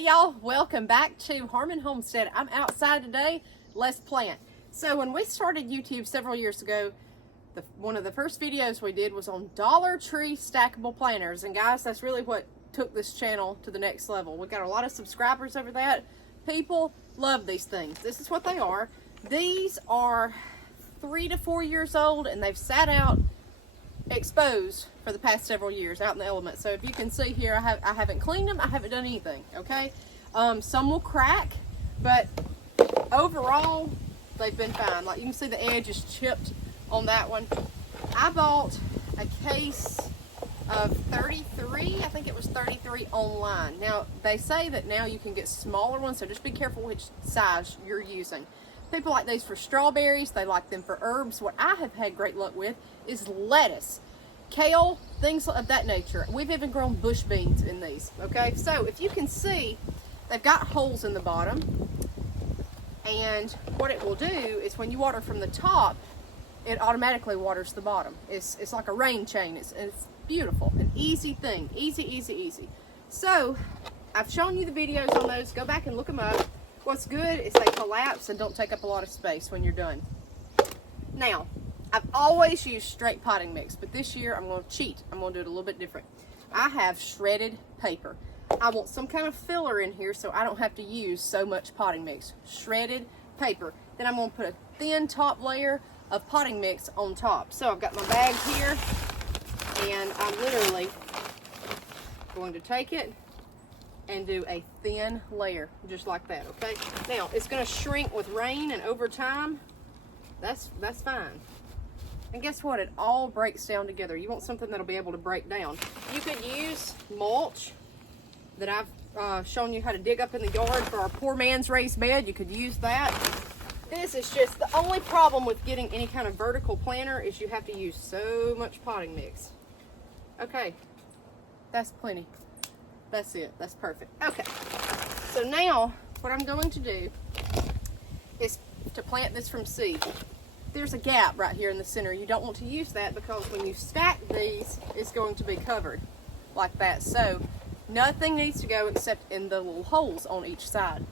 Hey y'all, welcome back to Homestead. I'm outside today, let's plant. So when we started YouTube several years ago, one of the first videos we did was on Dollar Tree stackable planters. And guys, that's really what took this channel to the next level. We got a lot of subscribers over that. People love these things. This is what they are. These are 3 to 4 years old and they've sat out exposed for the past several years out in the elements. So if you can see here, I haven't cleaned them, I haven't done anything, okay? Some will crack, but overall they've been fine. Like you can see the edge is chipped on that one. I bought a case of 33, I think it was 33 online. Now they say that now you can get smaller ones, so just be careful which size you're using. People like these for strawberries, they like them for herbs. What I have had great luck with is lettuce, kale, things of that nature. We've even grown bush beans in these, okay? So if you can see, they've got holes in the bottom, and what it will do is when you water from the top, it automatically waters the bottom. It's like a rain chain. It's beautiful, an easy thing, easy. So I've shown you the videos on those. Go back and look them up. What's good is they collapse and don't take up a lot of space when you're done. Now, I've always used straight potting mix, but this year I'm going to cheat. I'm going to do it a little bit different. I have shredded paper. I want some kind of filler in here so I don't have to use so much potting mix. Shredded paper. Then I'm going to put a thin top layer of potting mix on top. So I've got my bag here, and I'm literally going to take it and do a thin layer just like that, okay? Now it's going to shrink with rain, and over time that's fine. And guess what, it all breaks down together. You want something that'll be able to break down. You could use mulch that I've shown you how to dig up in the yard for our poor man's raised bed. You could use that. This is just the only problem with getting any kind of vertical planter is you have to use so much potting mix. Okay, that's plenty. That's it. That's perfect. Okay. So now what I'm going to do is to plant this from seed. There's a gap right here in the center. You don't want to use that because when you stack these, it's going to be covered like that. So nothing needs to go except in the little holes on each side.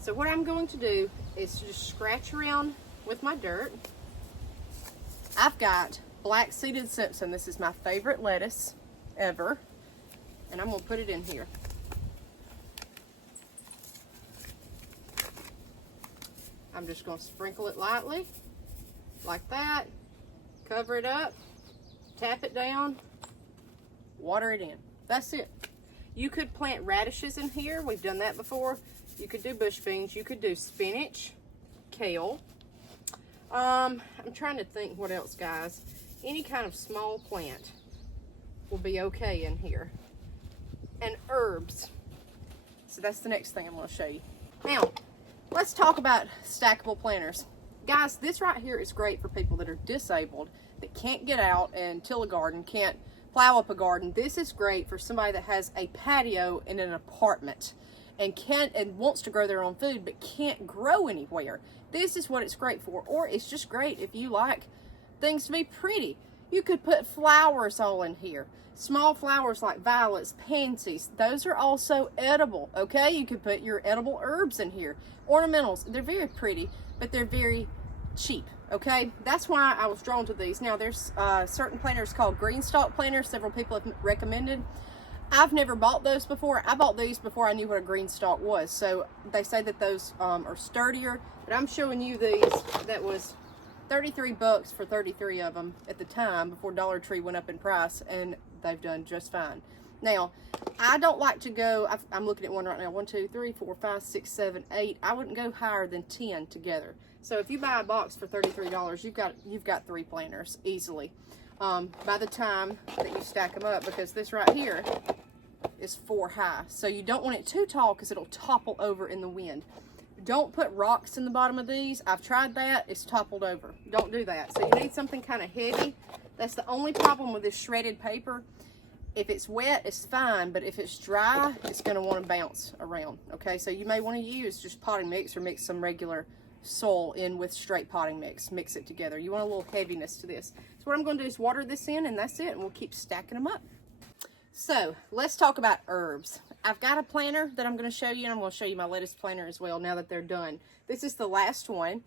So what I'm going to do is to just scratch around with my dirt. I've got black seeded Simpson. This is my favorite lettuce ever. And I'm going to put it in here. I'm just going to sprinkle it lightly, like that. Cover it up, tap it down, water it in. That's it. You could plant radishes in here. We've done that before. You could do bush beans. You could do spinach, kale. I'm trying to think what else, guys. Any kind of small plant will be okay in here. And herbs. So that's the next thing I'm going to show you. Now, let's talk about stackable planters. Guys, this right here is great for people that are disabled, that can't get out and till a garden, can't plow up a garden. This is great for somebody that has a patio in an apartment and wants to grow their own food but can't grow anywhere. This is what it's great for. Or it's just great if you like things to be pretty. You could put flowers all in here. Small flowers like violets, pansies, those are also edible, okay? You could put your edible herbs in here. Ornamentals, they're very pretty, but they're very cheap, okay? That's why I was drawn to these. Now, there's certain planters called green stalk planters. Several people have recommended. I've never bought those before. I bought these before I knew what a green stalk was. So they say that those are sturdier, but I'm showing you these that was 33 bucks for 33 of them at the time before Dollar Tree went up in price, and they've done just fine. Now, I don't like to go, I'm looking at one right now, 1, 2, 3, 4, 5, 6, 7, 8. I wouldn't go higher than 10 together. So if you buy a box for $33, you've got 3 planters easily by the time that you stack them up, because this right here is 4 high. So you don't want it too tall because it'll topple over in the wind. Don't put rocks in the bottom of these. I've tried that. It's toppled over. Don't do that. So you need something kind of heavy. That's the only problem with this shredded paper. If it's wet, it's fine, but if it's dry, it's going to want to bounce around. Okay, so you may want to use just potting mix or mix some regular soil in with straight potting mix. Mix it together. You want a little heaviness to this. So what I'm going to do is water this in, and that's it, and we'll keep stacking them up. So let's talk about herbs. I've got a planter that I'm going to show you, and I'm going to show you my lettuce planter as well now that they're done. This is the last one.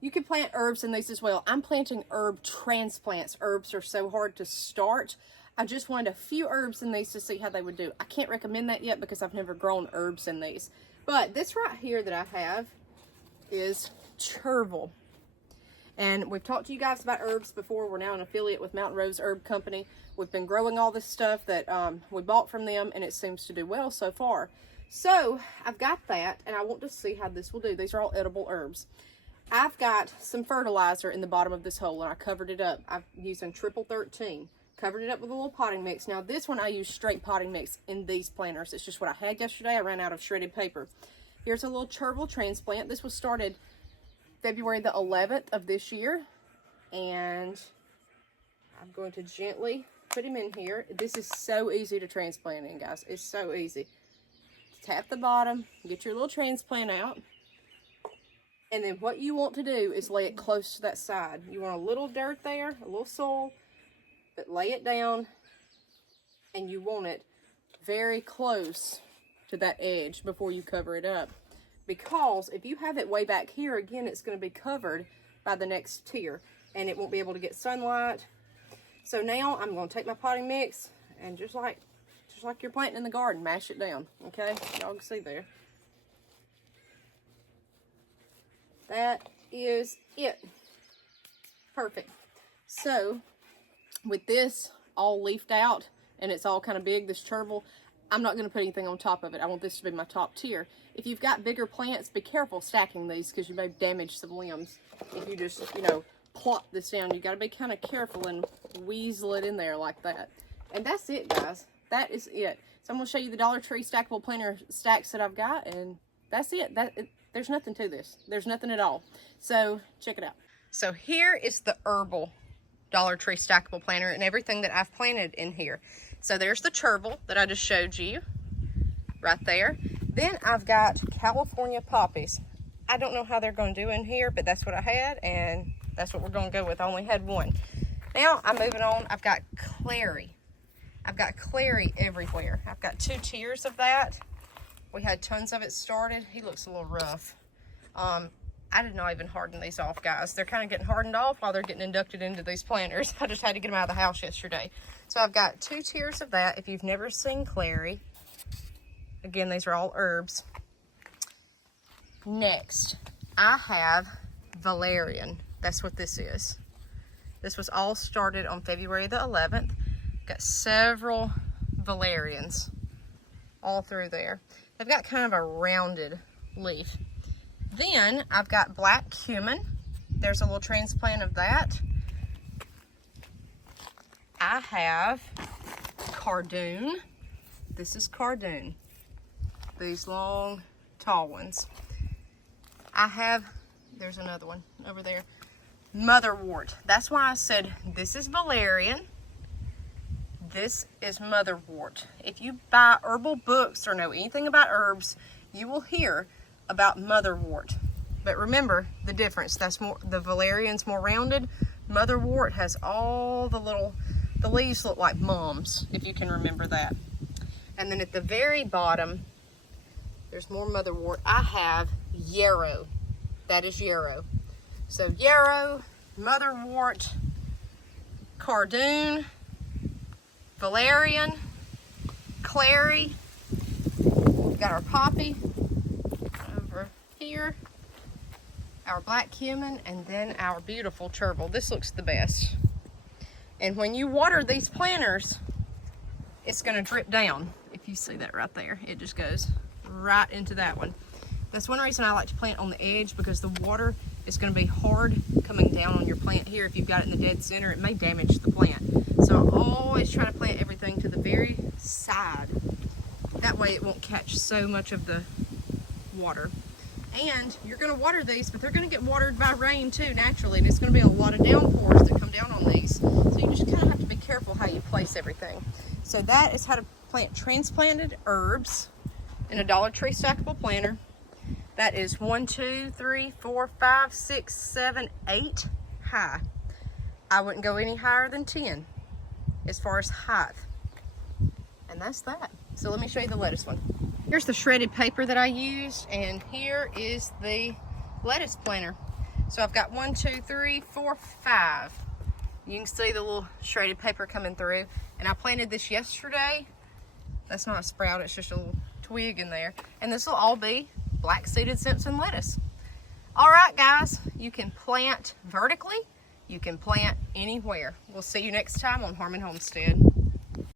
You can plant herbs in these as well. I'm planting herb transplants. Herbs are so hard to start. I just wanted a few herbs in these to see how they would do. I can't recommend that yet because I've never grown herbs in these. But this right here that I have is Herbal. And we've talked to you guys about herbs before. We're now an affiliate with Mountain Rose Herb Company. We've been growing all this stuff that we bought from them, and it seems to do well so far. So I've got that, and I want to see how this will do. These are all edible herbs. I've got some fertilizer in the bottom of this hole, and I covered it up. I'm using triple 13. Covered it up with a little potting mix. Now this one I use straight potting mix in these planters. It's just what I had yesterday. I ran out of shredded paper. Here's a little Herbal transplant. This was started February the 11th of this year, and I'm going to gently put him in here. This is so easy to transplant in, guys. It's so easy. Tap the bottom, get your little transplant out, and then what you want to do is lay it close to that side. You want a little dirt there, a little soil, but lay it down, and you want it very close to that edge before you cover it up. Because if you have it way back here, again, it's going to be covered by the next tier, and it won't be able to get sunlight. So now I'm going to take my potting mix, and just like you're planting in the garden, mash it down. Okay, y'all can see there. That is it. Perfect. So with this all leafed out, and it's all kind of big, this Herbal, I'm not going to put anything on top of it. I want this to be my top tier. If you've got bigger plants, be careful stacking these because you may damage some limbs. If you just, you know, plop this down, you got to be kind of careful and weasel it in there like that. And that's it, guys. That is it. So I'm going to show you the Dollar Tree stackable planter stacks that I've got, and that's it. There's nothing to this. There's nothing at all. So check it out. So here is the Herbal Dollar Tree stackable planter and everything that I've planted in here. So there's the Herbal that I just showed you right there. Then I've got California poppies. I don't know how they're going to do in here, but that's what I had, and that's what we're going to go with. I only had one. Now I'm moving on. I've got clary. I've got clary everywhere. I've got 2 tiers of that. We had tons of it started. He looks a little rough. I did not even harden these off, guys. They're kind of getting hardened off while they're getting inducted into these planters. I just had to get them out of the house yesterday. So I've got 2 tiers of that. If you've never seen clary, again, these are all herbs. Next, I have valerian. That's what this is. This was all started on February the 11th. Got several valerians all through there. They've got kind of a rounded leaf. Then I've got black cumin. There's a little transplant of that. I have cardoon. This is cardoon. These long, tall ones. I have, there's another one over there, motherwort. That's why I said this is valerian. This is motherwort. If you buy herbal books or know anything about herbs, you will hear about motherwort. But remember the difference. That's more, the valerian's more rounded. Motherwort has all the leaves look like mums, if you can remember that. And then at the very bottom, there's more motherwort. I have yarrow. That is yarrow. So yarrow, motherwort, cardoon, valerian, clary. We've got our poppy over here, our black cumin, and then our beautiful Herbal. This looks the best. And when you water these planters, it's going to drip down. If you see that right there, it just goes right into that one. That's one reason I like to plant on the edge, because the water is going to be hard coming down on your plant here. If you've got it in the dead center, it may damage the plant. So I always try to plant everything to the very side. That way it won't catch so much of the water. And you're going to water these, but they're going to get watered by rain too, naturally. And it's going to be a lot of downpours that come down on these. So you just kind of have to be careful how you place everything. So that is how to plant transplanted herbs in a Dollar Tree stackable planter. That is 1, 2, 3, 4, 5, 6, 7, 8 high. I wouldn't go any higher than 10 as far as height. And that's that. So let me show you the lettuce one. Here's the shredded paper that I used, and here is the lettuce planter. So I've got 1, 2, 3, 4, 5. You can see the little shredded paper coming through. And I planted this yesterday. That's not a sprout, it's just a little twig in there. And this will all be black seeded Simpson lettuce. All right, guys, you can plant vertically. You can plant anywhere. We'll see you next time on Homestead.